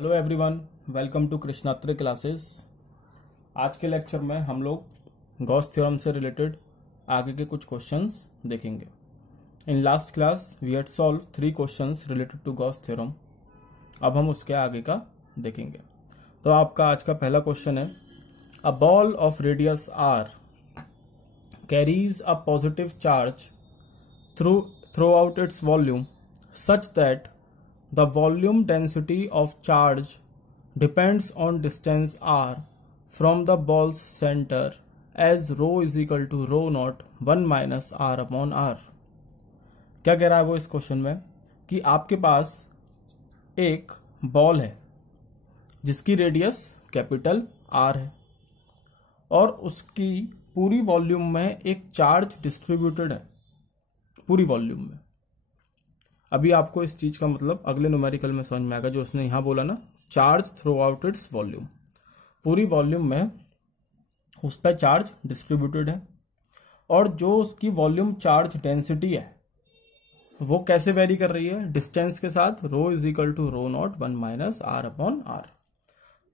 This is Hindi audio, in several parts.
Hello everyone, welcome to Krishnatri classes. आज के लेक्चर में हम लोग गॉस थ्योरम से रिलेटेड आगे के कुछ क्वेश्चंस देखेंगे। In last class we had solve 3 questions related to Gauss theorem. अब हम उसके आगे का देखेंगे। तो आपका आज का पहला क्वेश्चन है, a ball of radius R carries a positive charge throughout its volume such that the volume density of charge depends on distance r from the ball's center as rho is equal to rho naught 1 minus r upon r। क्या कह रहा है वो इस क्वेश्चन में कि आपके पास एक बॉल है जिसकी रेडियस कैपिटल r है और उसकी पूरी वॉल्यूम में एक चार्ज डिस्ट्रीब्यूटेड है पूरी वॉल्यूम में। अभी आपको इस चीज का मतलब अगले न्यूमेरिकल में समझ में आएगा, जो उसने यहां बोला ना, charge throughout its volume, पूरी वॉल्यूम में उस पर चार्ज डिस्ट्रीब्यूटेड है और जो उसकी वॉल्यूम चार्ज डेंसिटी है वो कैसे वेरी कर रही है, डिस्टेंस के साथ। Rho is equal to rho not 1 minus r upon r,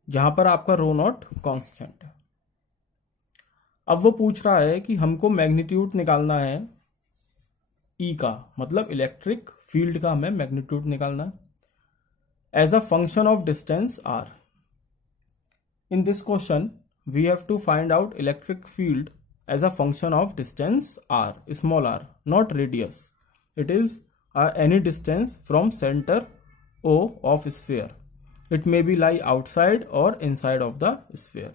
जहां पर आपका रो नॉट कॉन्स्टेंट है। अब वो पूछ रहा है कि हमको मैग्नीट्यूड निकालना है ई का, मतलब इलेक्ट्रिक फील्ड का हमें मैग्नीट्यूड निकालना है as a function of distance R. In this question we have to find out electric field as a function of distance R, small R, not radius. It is any distance from centre O of sphere. It may be lie outside और इनसाइड ऑफ द स्फीयर।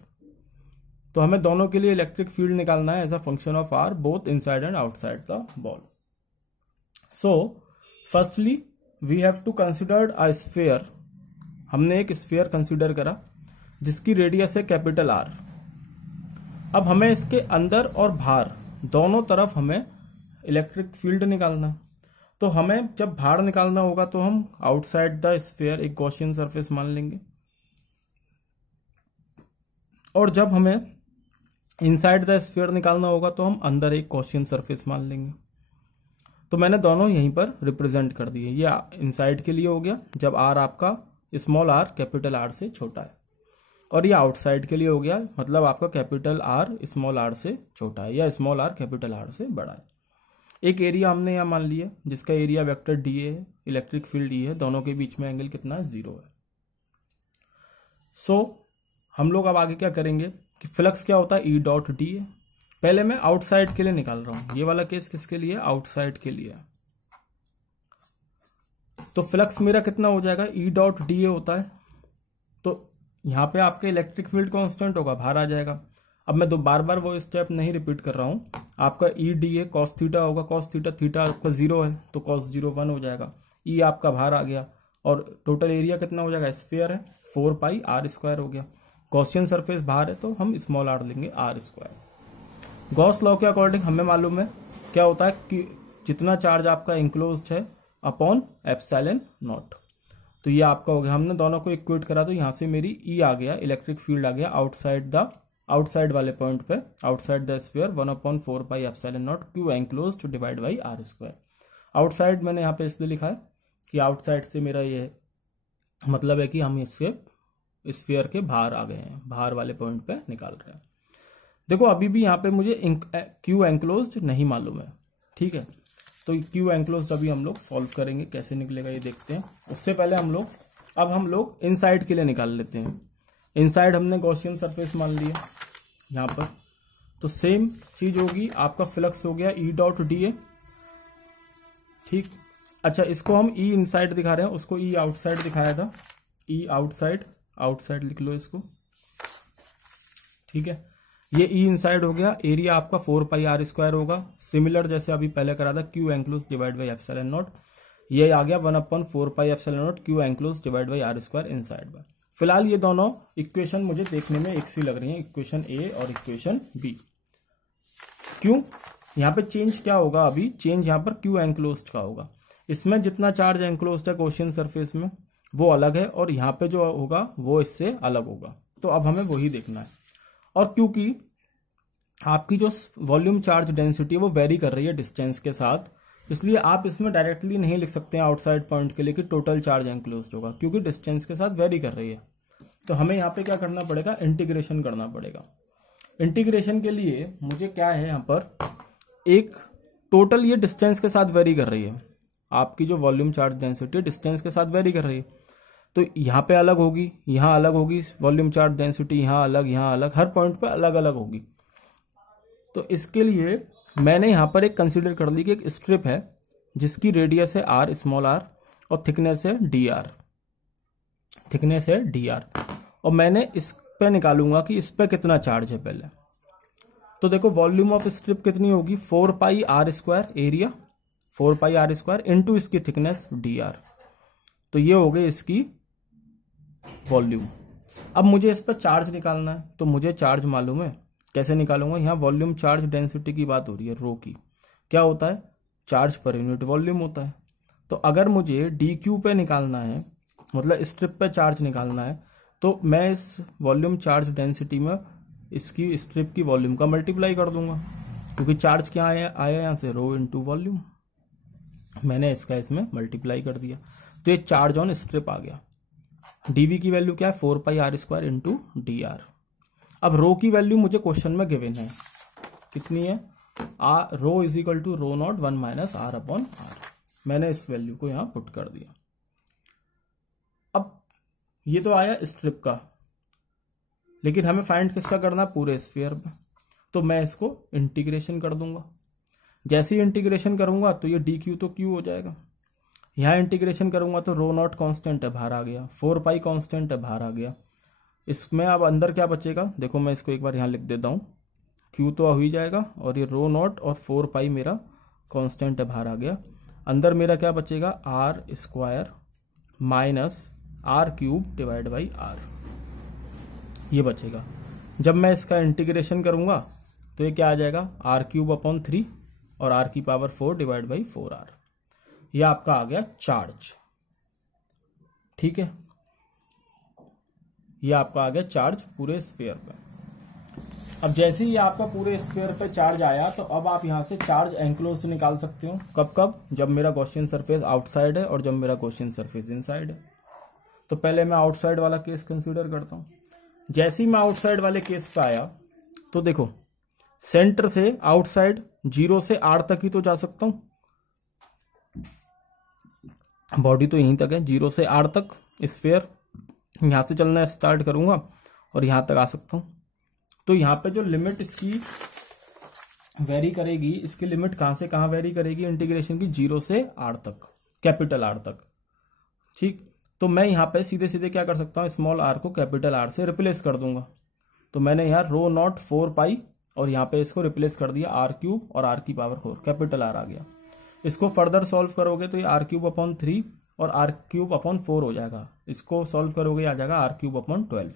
तो हमें दोनों के लिए इलेक्ट्रिक फील्ड निकालना है as a function of R, both inside and outside the ball. So, firstly, we have to consider a sphere। हमने एक स्फीयर कंसिडर करा जिसकी रेडियस है कैपिटल आर। अब हमें इसके अंदर और बाहर दोनों तरफ हमें इलेक्ट्रिक फील्ड निकालना है। तो हमें जब बाहर निकालना होगा तो हम आउटसाइड द स्फीयर एक गॉसियन सरफेस मान लेंगे, और जब हमें इनसाइड द स्फीयर निकालना होगा तो हम अंदर एक गॉसियन सरफेस मान लेंगे। तो मैंने दोनों यहीं पर रिप्रेजेंट कर दिए। ये इनसाइड के लिए हो गया जब आर आपका स्मॉल आर कैपिटल आर से छोटा है, और ये आउटसाइड के लिए हो गया मतलब आपका कैपिटल आर स्मॉल आर से छोटा है या स्मॉल आर कैपिटल आर से बड़ा है। एक एरिया हमने यहाँ मान लिया जिसका एरिया वेक्टर डी है, इलेक्ट्रिक फील्ड ई है, दोनों के बीच में एंगल कितना है, 0 है। सो हम लोग अब आगे क्या करेंगे कि फ्लक्स क्या होता है, ई डॉट डी है। पहले मैं आउटसाइड के लिए निकाल रहा हूं। ये वाला केस किसके लिए, आउटसाइड के लिए। तो फ्लक्स मेरा कितना हो जाएगा, ई डॉट डी ए होता है। तो यहां पे आपका इलेक्ट्रिक फील्ड कांस्टेंट होगा, बाहर आ जाएगा। अब मैं बार बार वो स्टेप नहीं रिपीट कर रहा हूं। आपका E D A cos theta होगा, कॉस थीटा, थीटा आपका 0 है तो कॉस 0 1 हो जाएगा। ई आपका बाहर आ गया और टोटल एरिया कितना हो जाएगा, स्फीयर है, 4 पाई आर स्क्वायर हो गया। गॉसियन सरफेस बाहर है तो हम स्मॉल आर लेंगे, आर स्क्वायर। गॉस लॉ के अकॉर्डिंग हमें मालूम है क्या होता है कि जितना चार्ज आपका इंक्लोज्ड है अपॉन एप्सिलॉन नॉट। तो ये आपका हो गया, हमने दोनों को इक्वेट करा तो यहां से मेरी ई आ गया, इलेक्ट्रिक फील्ड आ गया आउटसाइड वाले पॉइंट पे, outside the sphere 1/4 pi epsilon not q enclosed divide by are square. Outside मैंने यहाँ पे इसलिए लिखा है कि आउटसाइड से मेरा ये मतलब है कि हम इसके स्फीयर के बाहर आ गए हैं, बाहर वाले पॉइंट पे निकाल रहे हैं। देखो अभी भी यहाँ पे मुझे क्यू एंक्लोज्ड नहीं मालूम है, ठीक है। तो क्यू एंक्लोज्ड अभी हम लोग सॉल्व करेंगे, कैसे निकलेगा ये देखते हैं। उससे पहले हम लोग इनसाइड के लिए निकाल लेते हैं। इनसाइड हमने गॉसियन सरफेस मान लिया यहाँ पर, तो सेम चीज होगी, आपका फ्लक्स हो गया ई डॉट डी ए, ठीक। अच्छा, इसको हम ई इनसाइड दिखा रहे हैं, उसको ई आउटसाइड दिखाया था। ई आउटसाइड लिख लो इसको, ठीक है। ये ई इनसाइड हो गया, एरिया आपका 4 पाई आर स्क्वायर होगा, सिमिलर जैसे अभी पहले करा था, Q enclose divide by epsilon not. ये आ गया 1/4 pi epsilon not Q enclose divide by are square inside by. फिलहाल ये दोनों इक्वेशन मुझे देखने में एक सी लग रही है, इक्वेशन ए और इक्वेशन बी। क्यों, यहाँ पे चेंज क्या होगा, अभी चेंज यहाँ पर क्यू एंक्लोज का होगा। इसमें जितना चार्ज एंक्लोज है गॉसियन सरफेस में वो अलग है, और यहाँ पे जो होगा वो इससे अलग होगा। तो अब हमें वही देखना है। और क्योंकि आपकी जो वॉल्यूम चार्ज डेंसिटी है वो वेरी कर रही है डिस्टेंस के साथ, इसलिए आप इसमें डायरेक्टली नहीं लिख सकते हैं आउटसाइड पॉइंट के लिए कि टोटल चार्ज एंक्लोज्ड होगा, क्योंकि डिस्टेंस के साथ वेरी कर रही है। तो हमें यहाँ पे क्या करना पड़ेगा, इंटीग्रेशन करना पड़ेगा। इंटीग्रेशन के लिए मुझे क्या है, यहाँ पर एक टोटल ये डिस्टेंस के साथ वेरी कर रही है, आपकी जो वॉल्यूम चार्ज डेंसिटी डिस्टेंस के साथ वेरी कर रही है, तो यहाँ पे अलग होगी, यहाँ अलग होगी वॉल्यूम चार्ज डेंसिटी, यहाँ अलग, हर पॉइंट पे अलग अलग होगी। तो इसके लिए मैंने यहाँ पर एक कंसीडर कर ली कि एक स्ट्रिप है जिसकी रेडियस है r स्मॉल r और थिकनेस है dr, और मैंने इस पे निकालूंगा कि इस पे कितना चार्ज है पहले। तो देखो वॉल्यूम ऑफ स्ट्रिप कितनी होगी, 4 pi r square area, 4 pi r square into इसकी थिकनेस dr, तो ये हो गई इसकी वॉल्यूम। अब मुझे इस पर चार्ज निकालना है, तो मुझे चार्ज मालूम है, कैसे निकालूंगा, यहाँ वॉल्यूम चार्ज डेंसिटी की बात हो रही है, रो की, क्या होता है, चार्ज पर यूनिट वॉल्यूम होता है। तो अगर मुझे dq पे निकालना है, मतलब स्ट्रिप पे चार्ज निकालना है, तो मैं इस वॉल्यूम चार्ज डेंसिटी में इसकी स्ट्रिप की वॉल्यूम का मल्टीप्लाई कर दूंगा, क्योंकि चार्ज क्या आया यहाँ से, रो इंटू वॉल्यूम, मैंने इसका इसमें मल्टीप्लाई कर दिया, तो ये चार्ज ऑन स्ट्रिप आ गया। dv की वैल्यू क्या है, 4 pi r square into dr। अब रो की वैल्यू मुझे क्वेश्चन में गिवन है, कितनी है, rho is equal to rho not 1 minus r upon r, मैंने इस वैल्यू को यहां पुट कर दिया। अब ये तो आया स्ट्रिप का, लेकिन हमें फाइंड किसका करना है, पूरे स्फीयर में, तो मैं इसको इंटीग्रेशन कर दूंगा। जैसे ही इंटीग्रेशन करूंगा तो ये dq तो q हो जाएगा, यहाँ इंटीग्रेशन करूंगा तो रो नॉट कांस्टेंट है, बाहर आ गया, 4 पाई कांस्टेंट है, बाहर आ गया। इसमें अब अंदर क्या बचेगा, देखो मैं इसको एक बार यहाँ लिख देता हूँ, q तो हो ही जाएगा, और ये रो नॉट और 4 पाई मेरा कांस्टेंट है, बाहर आ गया। अंदर मेरा क्या बचेगा, r square minus r cube divide by r, ये बचेगा। जब मैं इसका इंटीग्रेशन करूंगा तो ये क्या आ जाएगा, r क्यूब अपॉन 3 और r की पावर 4 डिवाइड बाई 4r, ये आपका आ गया चार्ज। ठीक है, ये आपका आ गया चार्ज पूरे स्फीयर पे। अब जैसे ही आपका पूरे स्फीयर पे चार्ज आया, तो अब आप यहां से चार्ज एंक्लोज्ड निकाल सकते हो, कब, जब मेरा गॉसियन सरफेस आउटसाइड है और जब मेरा गॉसियन सरफेस इनसाइड है। तो पहले मैं आउटसाइड वाला केस कंसीडर करता हूं। जैसे ही मैं आउटसाइड वाले केस पे आया, तो देखो सेंटर से आउटसाइड 0 से r तक ही तो जा सकता हूं, बॉडी तो यहीं तक है, 0 से r तक स्फीयर, यहां से चलना स्टार्ट करूंगा और यहां तक आ सकता हूं। तो यहां पे जो लिमिट इसकी वेरी करेगी, इसकी लिमिट कहां से कहां वेरी करेगी इंटीग्रेशन की, 0 से r तक, कैपिटल R तक। ठीक, तो मैं यहां पे सीधे सीधे क्या कर सकता हूं, स्मॉल r को कैपिटल R से रिप्लेस कर दूंगा। तो मैंने यहाँ रो नॉट 4 पाई और यहाँ पे इसको रिप्लेस कर दिया r क्यूब और r की पावर 4, कैपिटल R आ गया। इसको फर्दर सॉल्व करोगे तो ये r क्यूब अपॉन 3 और r क्यूब अपॉन 4 हो जाएगा। इसको सॉल्व करोगे आ जाएगा r क्यूब अपॉन 12।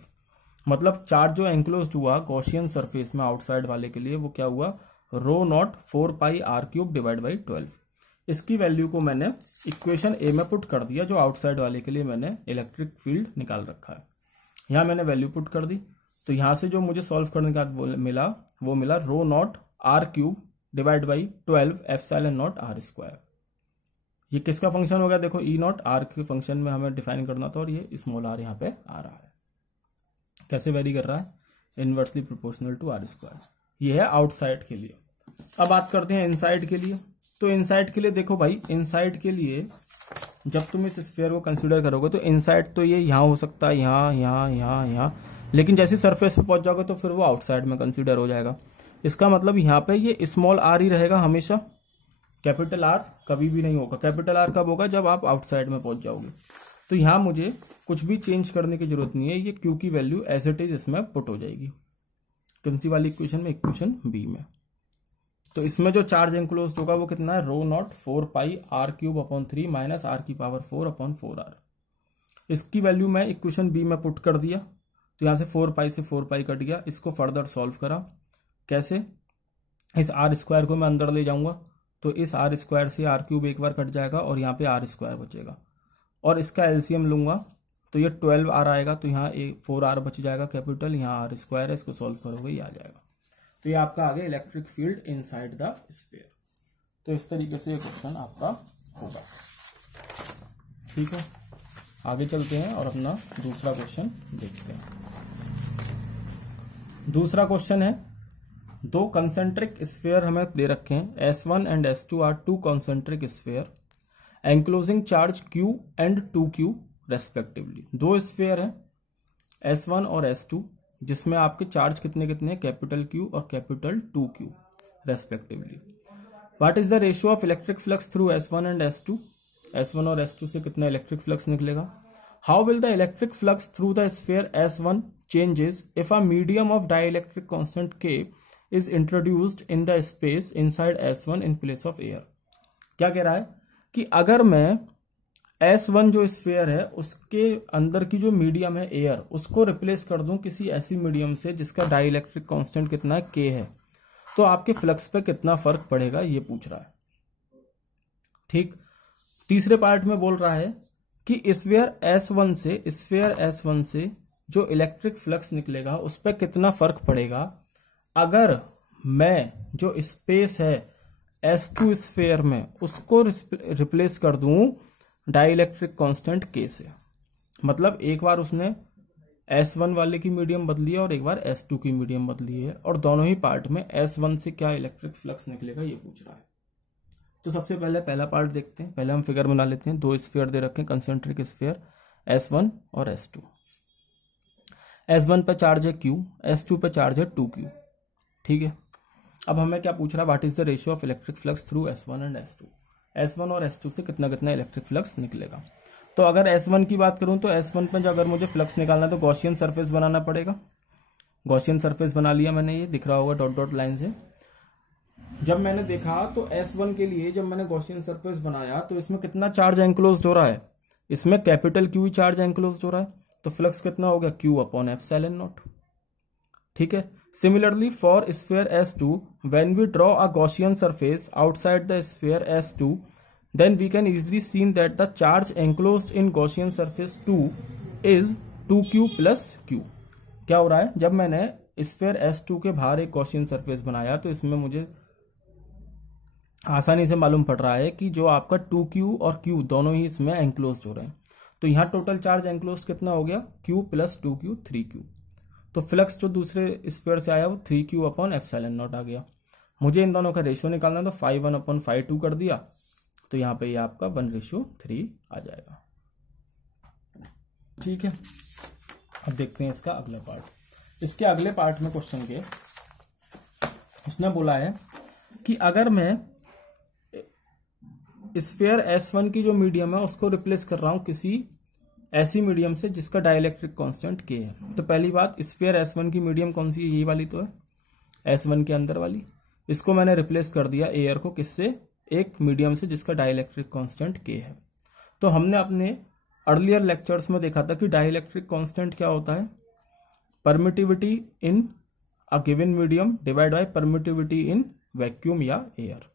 मतलब चार्ज जो एंक्लोज्ड हुआ गॉसियन सरफेस में आउटसाइड वाले के लिए, वो क्या हुआ, rho not 4 pi r cube divide by 12। इसकी वैल्यू को मैंने इक्वेशन ए में पुट कर दिया, जो आउटसाइड वाले के लिए मैंने इलेक्ट्रिक फील्ड निकाल रखा है। यहाँ मैंने वैल्यू पुट कर दी, तो यहाँ से जो मुझे सॉल्व करने का मिला, वो मिला rho not r cube divide by 12 epsilon not r square. ये किसका फंक्शन हो गया, देखो ई नॉट r के फंक्शन में हमें डिफाइन करना था, और ये स्मॉल r यहाँ पे आ रहा है। कैसे वेरी कर रहा है, inversely proportional to r square. ये है आउटसाइड के लिए। अब बात करते हैं इनसाइड के लिए। तो इनसाइड के लिए देखो भाई, इनसाइड के लिए जब तुम इस स्फीयर को कंसीडर करोगे तो इनसाइड तो ये यहाँ हो सकता है, यहाँ, लेकिन जैसे सरफेस पे पहुंच जाओगे तो फिर वो आउटसाइड में कंसीडर हो जाएगा। इसका मतलब यहाँ पे ये स्मॉल r ही रहेगा हमेशा, कैपिटल R कभी भी नहीं होगा। कैपिटल R कब होगा, जब आप आउटसाइड में पहुंच जाओगे। तो यहाँ मुझे कुछ भी चेंज करने की जरूरत नहीं है, ये Q की वैल्यू एज इट इज इसमें पुट हो जाएगी, कौन सी वाली इक्वेशन में, इक्वेशन बी में। तो इसमें जो चार्ज एंक्लोज्ड होगा वो कितना है, rho not 4 pi r cube upon 3 minus r की पावर 4 अपॉन 4r। इसकी वैल्यू मैं इक्वेशन बी में पुट कर दिया, तो यहाँ से 4 पाई से 4 पाई कट गया। इसको फर्दर सॉल्व करा, कैसे, इस r स्क्वायर को मैं अंदर ले जाऊंगा, तो इस r स्क्वायर से r क्यूब एक बार कट जाएगा और यहाँ पे r स्क्वायर बचेगा, और इसका एलसीएम लूंगा तो ये 12r आएगा, तो यहाँ 4r बच जाएगा कैपिटल, यहाँ r स्क्वायर है, इसको सॉल्व करोगे ये आ जाएगा। तो ये आपका आ गया electric field inside the sphere. तो इस तरीके से ये क्वेश्चन आपका होगा। ठीक है, आगे चलते हैं और अपना दूसरा क्वेश्चन देखते हैं। दूसरा क्वेश्चन है, दो कंसेंट्रिक स्फीयर हमें दे रखे हैं, S1 and S2 are two concentric sphere enclosing charge Q and 2Q respectively. दो स्फीयर है S1 और S2 जिसमें आपके चार्ज कितने कितने हैं, कैपिटल Q और capital 2Q respectively. What is the ratio of electric flux through S1 and S2? S1 और S2 से कितना इलेक्ट्रिक फ्लक्स निकलेगा? How will the electric flux through the sphere S1 changes if a medium of dielectric constant K is introduced in the space inside S1 in place of air? क्या कह रहा है कि अगर मैं S1 जो स्फीयर है उसके अंदर की जो मीडियम है एयर, उसको रिप्लेस कर दूं किसी ऐसी मीडियम से जिसका डाइलेक्ट्रिक कांस्टेंट कितना है, K है, तो आपके फ्लक्स पे कितना फर्क पड़ेगा, ये पूछ रहा है। ठीक, तीसरे पार्ट में बोल रहा है कि स्फीयर S1 से जो इलेक्ट्रिक फ्लक्स निकलेगा उस पर कितना फर्क पड़ेगा अगर मैं जो स्पेस है S2 स्फीयर में उसको रिप्लेस कर दूं डाइलेक्ट्रिक कांस्टेंट K से। मतलब एक बार उसने S1 वाले की मीडियम बदली है और एक बार S2 की मीडियम बदली है, और दोनों ही पार्ट में S1 से क्या इलेक्ट्रिक फ्लक्स निकलेगा ये पूछ रहा है। तो सबसे पहले पहला पार्ट देखते हैं। पहले हम फिगर बना लेते हैं। दो स्फीयर दे रखे हैं, कंसेंट्रिक स्फीयर S1 और S2। S1 पे चार्ज है Q, S2 पे चार्ज है 2Q। ठीक है, अब हमें क्या पूछ रहा है, what is the ratio of electric flux through S1 and S2? S1 और S2 से कितना कितना इलेक्ट्रिक फ्लक्स निकलेगा। तो अगर S1 की बात करूं तो S1 पे जो अगर मुझे फ्लक्स निकालना है तो गॉसियन सरफेस बनाना पड़ेगा। गॉसियन सरफेस बना लिया मैंने, ये दिख रहा होगा डॉट डॉट लाइन से। जब मैंने देखा तो S1 के लिए जब मैंने गॉसियन सरफेस बनाया तो इसमें कितना चार्ज एंक्लोज्ड हो रहा है, इसमें कैपिटल Q चार्ज एंक्लोज्ड हो रहा है, तो फ्लक्स कितना हो गया, Q अपॉन एप्सिलॉन नॉट। ठीक है, similarly for sphere S2 when we draw a Gaussian surface outside the sphere S2 then we can easily see that the charge enclosed in Gaussian surface 2 is 2Q plus Q। क्या हो रहा है, जब मैंने स्फीयर S2 के बाहर एक गॉसियन सरफेस बनाया तो इसमें मुझे आसानी से मालूम पड़ रहा है कि जो आपका 2Q और Q दोनों ही इसमें एंक्लोज्ड हो रहे हैं। तो यहाँ टोटल चार्ज एंक्लोज्ड कितना हो गया, Q प्लस 2Q 3Q। तो फ्लक्स जो दूसरे स्फीयर से आया वो 3Q अपॉन एप्सिलॉन नॉट आ गया। मुझे इन दोनों का रेशियो निकालना है तो 5:1 अपॉन 5:2 कर दिया, तो यहाँ पे ये आपका 1:3 आ जाएगा। ठीक है, अब देखते हैं इसका अगला पार्ट। इसके अगले पार्ट में क्वेश्चन के उसने बोला है कि अगर मैं स्फीयर S1 की जो मीडियम है उसको रिप्लेस कर रहा हूं किसी ऐसी मीडियम से जिसका डाइलेक्ट्रिक कांस्टेंट K है। तो पहली बात, स्फीयर S1 की मीडियम कौन सी है, यही वाली तो है S1 के अंदर वाली। इसको मैंने रिप्लेस कर दिया एयर को किससे, एक मीडियम से जिसका डाइलेक्ट्रिक कांस्टेंट K है। तो हमने अपने अर्लियर लेक्चर्स में देखा था कि डाइलेक्ट्रिक कांस्टेंट क्या होता है, permittivity in a given medium divide by permittivity in vacuum या एयर।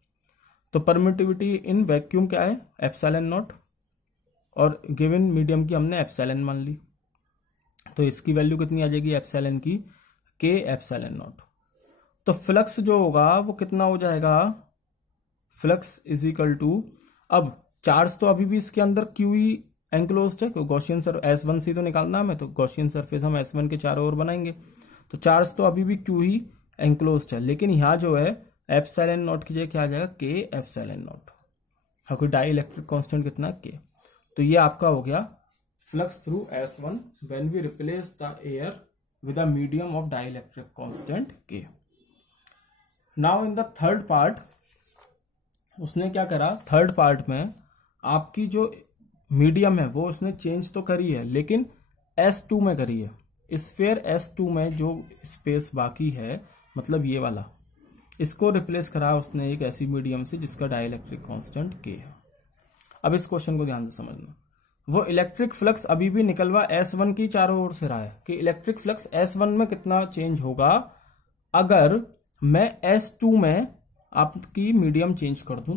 तो परमिटिविटी इन वैक्यूम क्या है, एप्सिलॉन नॉट, और गिवन मीडियम की हमने एप्सिलॉन मान ली, तो इसकी वैल्यू कितनी आ जाएगी एप्सिलॉन की, K एप्सिलॉन नॉट। तो फ्लक्स जो होगा वो कितना हो जाएगा, फ्लक्स इज इक्वल टू, अब चार्ज तो अभी भी इसके अंदर Q ही एंक्लोज्ड है, गॉसियन S1 से तो निकालना हमें, तो गॉसियन सरफेस हम S1 के चारों ओर बनाएंगे, तो चार्ज तो अभी भी Q ही एंक्लोज्ड है, लेकिन यहाँ जो है एप्सिलॉन नॉट की जगह क्या आ जाएगा, K एप्सिलॉन नॉट। हाँ, डाई इलेक्ट्रिक कांस्टेंट कितना, K। तो ये आपका हो गया flux through S1 when we replace the air with a medium of dielectric constant K। Now in the third part उसने क्या करा, थर्ड पार्ट में आपकी जो मीडियम है वो उसने चेंज तो करी है, लेकिन S2 में करी है। स्फीयर S2 में जो स्पेस बाकी है, मतलब ये वाला, इसको रिप्लेस करा उसने एक ऐसी मीडियम से जिसका डाइलेक्ट्रिक कांस्टेंट K है। अब इस क्वेश्चन को ध्यान से समझना, वो इलेक्ट्रिक फ्लक्स अभी भी निकलवा S1 की चारों ओर से रहा है कि इलेक्ट्रिक फ्लक्स S1 में कितना चेंज होगा अगर मैं S2 में आपकी मीडियम चेंज कर दूं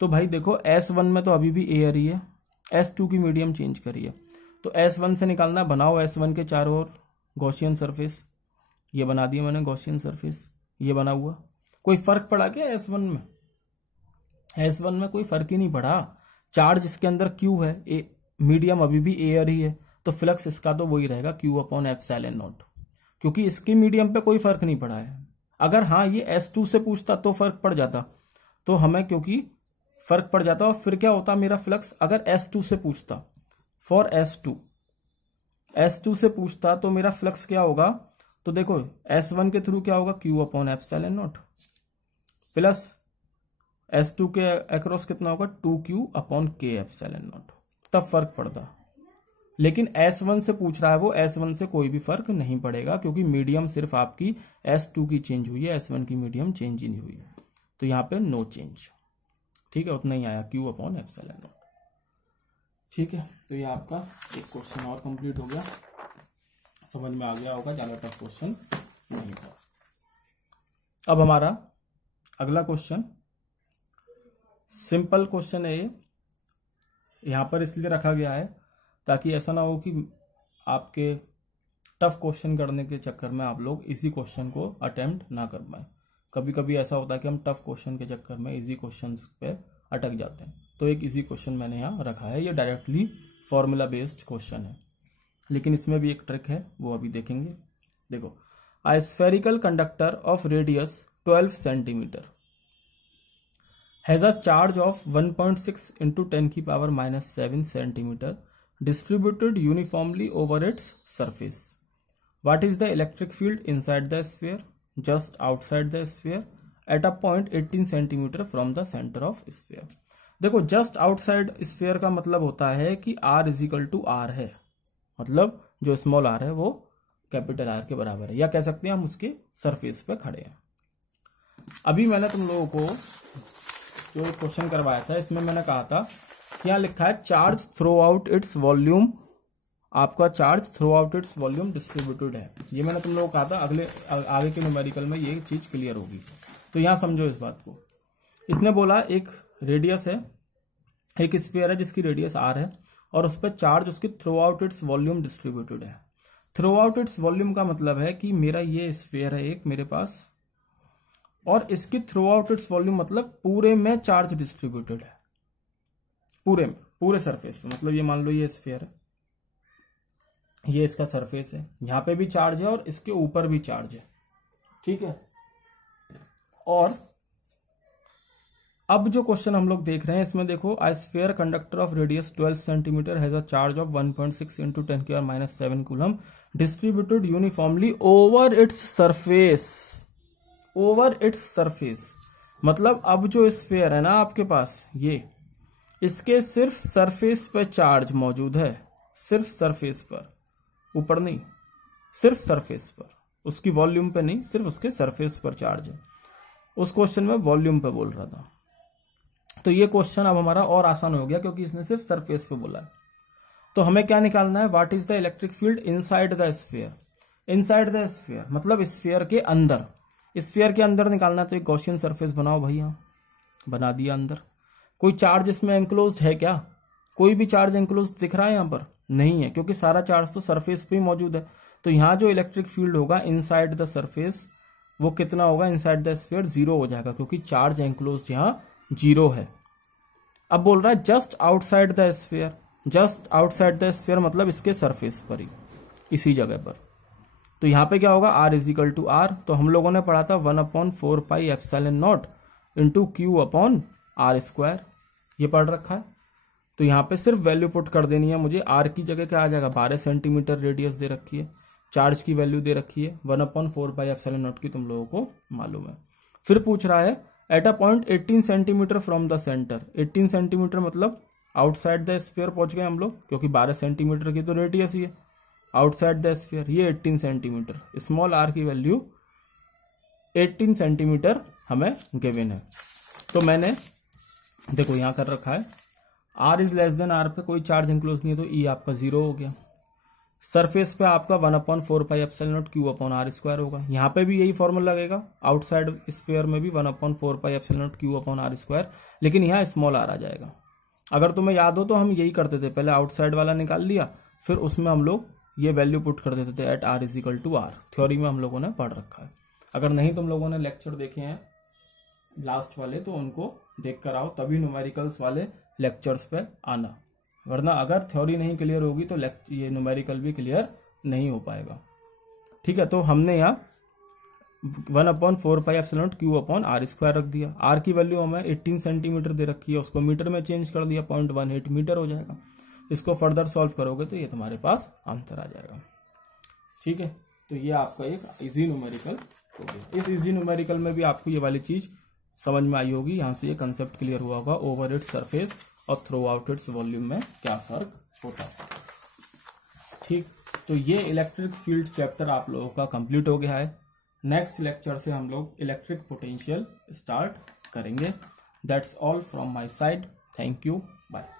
तो भाई देखो S1 में तो अभी भी एयर ही है, S2 की मीडियम चेंज करी है, तो S1 से निकालना, बनाओ S1 के चारों ओर गॉसियन सरफेस, ये बना दिया मैंने गॉसियन सरफेस, ये बना हुआ। कोई फर्क पड़ा क्या S1 में, S1 में कोई फर्क ही नहीं पड़ा, चार्ज इसके अंदर Q है, मीडियम अभी भी एयर ही है, तो फ्लक्स इसका तो वही रहेगा Q अपॉन एप्सिलॉन नॉट, क्योंकि इसके मीडियम पे कोई फर्क नहीं पड़ा है। अगर हाँ ये S2 से पूछता तो फर्क पड़ जाता, तो हमें क्योंकि फर्क पड़ जाता, और फिर क्या होता मेरा फ्लक्स, अगर S2 से पूछता, फॉर S2 से पूछता तो मेरा फ्लक्स क्या होगा, तो देखो S1 के थ्रू क्या होगा, Q upon epsilon not plus S2 के अक्रॉस कितना होगा, 2Q upon K epsilon not, तब फर्क पड़ता। लेकिन S1 से पूछ रहा है वो, S1 से कोई भी फर्क नहीं पड़ेगा, क्योंकि मीडियम सिर्फ आपकी S2 की चेंज हुई है, S1 की मीडियम चेंज ही नहीं हुई, तो यहाँ पे नो चेंज। ठीक है, उतना ही आया Q अपॉन एप्सिलॉन नॉट। ठीक है, तो ये आपका एक क्वेश्चन और कंप्लीट हो गया, समझ में आ गया होगा, ज्यादा टफ क्वेश्चन नहीं था। अब हमारा अगला क्वेश्चन सिंपल क्वेश्चन है, ये यहां पर इसलिए रखा गया है ताकि ऐसा ना हो कि आपके टफ क्वेश्चन करने के चक्कर में आप लोग इसी क्वेश्चन को अटेम्प्ट ना कर पाए। कभी कभी ऐसा होता है कि हम टफ क्वेश्चन के चक्कर में इजी क्वेश्चंस पे अटक जाते हैं, तो एक इजी क्वेश्चन मैंने यहाँ रखा है। ये डायरेक्टली फॉर्मूला बेस्ड क्वेश्चन है, लेकिन इसमें भी एक ट्रिक है, वो अभी देखेंगे। देखो, a spherical conductor of radius 12 centimetre has a charge of 1.6 into 10⁻⁻7 centimeter distributed uniformly over its surface. What is the electric field inside the sphere, just outside the sphere, at a point 18 centimeter from the center of sphere? देखो, जस्ट आउटसाइड स्फीयर का मतलब होता है कि R इजिकल टू R है, मतलब जो स्मॉल r है वो कैपिटल R के बराबर है, या कह सकते हैं हम उसके सरफेस पे खड़े हैं। अभी मैंने तुम लोगों को जो क्वेश्चन करवाया था, इसमें मैंने कहा था कि यहाँ लिखा है charge throughout its volume, आपका charge throughout its volume distributed है। ये मैंने तुम लोगों को कहा था, आगे के न्यूमेरिकल में ये चीज क्लियर होगी। तो यहाँ समझो इस बात को, इसने बोला एक रेडियस है, एक स्फीयर है जिसकी रेडियस r है, और उस पर चार्ज उसकी through out its volume distributed है। थ्रू आउट इट्स वॉल्यूम का मतलब है कि मेरा ये स्फीयर है एक मेरे पास, और इसकी थ्रू आउट इट्स वॉल्यूम मतलब पूरे में चार्ज डिस्ट्रीब्यूटेड है, पूरे में, पूरे सरफेस में। मतलब ये मान लो ये स्फीयर है, ये इसका सरफेस है, यहां पे भी चार्ज है और इसके ऊपर भी चार्ज है। ठीक है, और अब जो क्वेश्चन हम लोग देख रहे हैं इसमें देखो, a sphere conductor of radius 12 centimetre has a charge of 1.6 into 10⁻⁻7 coulomb distributed uniformly over its surface. Over its surface मतलब अब जो स्फीयर है ना आपके पास, ये इसके सिर्फ सरफेस पर चार्ज मौजूद है, सिर्फ सरफेस पर, ऊपर नहीं, सिर्फ सरफेस पर, उसकी वॉल्यूम पे नहीं, सिर्फ उसके सरफेस पर चार्ज है। उस क्वेश्चन में वॉल्यूम पे बोल रहा था, तो ये क्वेश्चन अब हमारा और आसान हो गया क्योंकि इसने सिर्फ सरफेस पे बोला है। तो हमें क्या निकालना है, what is the electric field inside the sphere. Inside the sphere मतलब स्फीयर के अंदर, स्फीयर के अंदर निकालना है, तो एक गॉसियन सरफेस बनाओ भाई, यहां बना दिया अंदर। कोई चार्ज इसमें एंक्लोज्ड है क्या, कोई भी चार्ज एंक्लोज्ड दिख रहा है यहां पर, नहीं है, क्योंकि सारा चार्ज तो सरफेस पे ही मौजूद है। तो यहां जो इलेक्ट्रिक फील्ड होगा इनसाइड द सरफेस, वो कितना होगा, इनसाइड द स्फीयर 0 हो जाएगा, क्योंकि चार्ज एंक्लोज्ड यहां 0 है। अब बोल रहा है just outside the sphere, just outside the sphere मतलब इसके सरफेस पर ही, इसी जगह पर। तो यहां पे क्या होगा, R इजिकल टू R, तो हम लोगों ने पढ़ा था 1/4 epsilon not into Q upon R square, ये पढ़ रखा है। तो यहां पे सिर्फ वैल्यू पुट कर देनी है मुझे, R की जगह क्या आ जाएगा, 12 सेंटीमीटर रेडियस दे रखी है, चार्ज की वैल्यू दे रखी है 1/4 एप्सिलॉन नॉट की, तुम लोगों को मालूम है। फिर पूछ रहा है at a point 18 centimetre from the centre. 18 centimetre मतलब आउटसाइड द स्फीयर पहुंच गए हम लोग, क्योंकि 12 सेंटीमीटर की तो रेडियस ही है आउटसाइड द स्फीयर, ये 18 सेंटीमीटर, स्मॉल r की वैल्यू 18 सेंटीमीटर हमें गिवन है। तो मैंने देखो यहां कर रखा है r is less than r पे कोई चार्ज इंक्लोज नहीं है, तो E आपका 0 हो गया। सरफेस पे आपका 1/4 epsilon not Q upon R square होगा, यहाँ पे भी यही फॉर्मूला लगेगा, आउटसाइड स्फीयर में भी 1/4 epsilon not Q upon R square, लेकिन यहाँ स्मॉल r आ जाएगा। अगर तुम्हें याद हो तो हम यही करते थे, पहले आउटसाइड वाला निकाल लिया, फिर उसमें हम लोग ये वैल्यू पुट कर देते थे at R is equal to R। Theory में हम लोगों ने पढ़ रखा है, अगर नहीं तुम लोगों ने लेक्चर देखे हैं लास्ट वाले, तो उनको देख कर आओ, तभी न्यूमेरिकल्स वाले लेक्चर्स पर आना, वरना अगर थ्योरी नहीं क्लियर होगी तो ये न्यूमेरिकल भी क्लियर नहीं हो पाएगा। ठीक है, तो हमने यहाँ 1/4πε/Q/r² रख दिया। r की वैल्यू हमें 18 सेंटीमीटर दे रखी है, उसको मीटर में चेंज कर दिया, 0.18 मीटर हो जाएगा। इसको फर्दर सॉल्व करोगे तो ये तुम्हारे पास आंसर आ जाएगा। ठीक है, तो ये आपका एक इजी न्यूमेरिकल हो गया। इस इजी न्यूमेरिकल में भी आपको ये वाली चीज समझ में आई होगी, यहाँ से ये कंसेप्ट क्लियर हुआ होगा, ओवर इट्स सरफेस और थ्रू आउट इट्स वॉल्यूम में क्या फर्क होता है। ठीक, तो ये इलेक्ट्रिक फील्ड चैप्टर आप लोगों का कंप्लीट हो गया है। नेक्स्ट लेक्चर से हम लोग इलेक्ट्रिक पोटेंशियल स्टार्ट करेंगे। That's all from my side. Thank you, bye.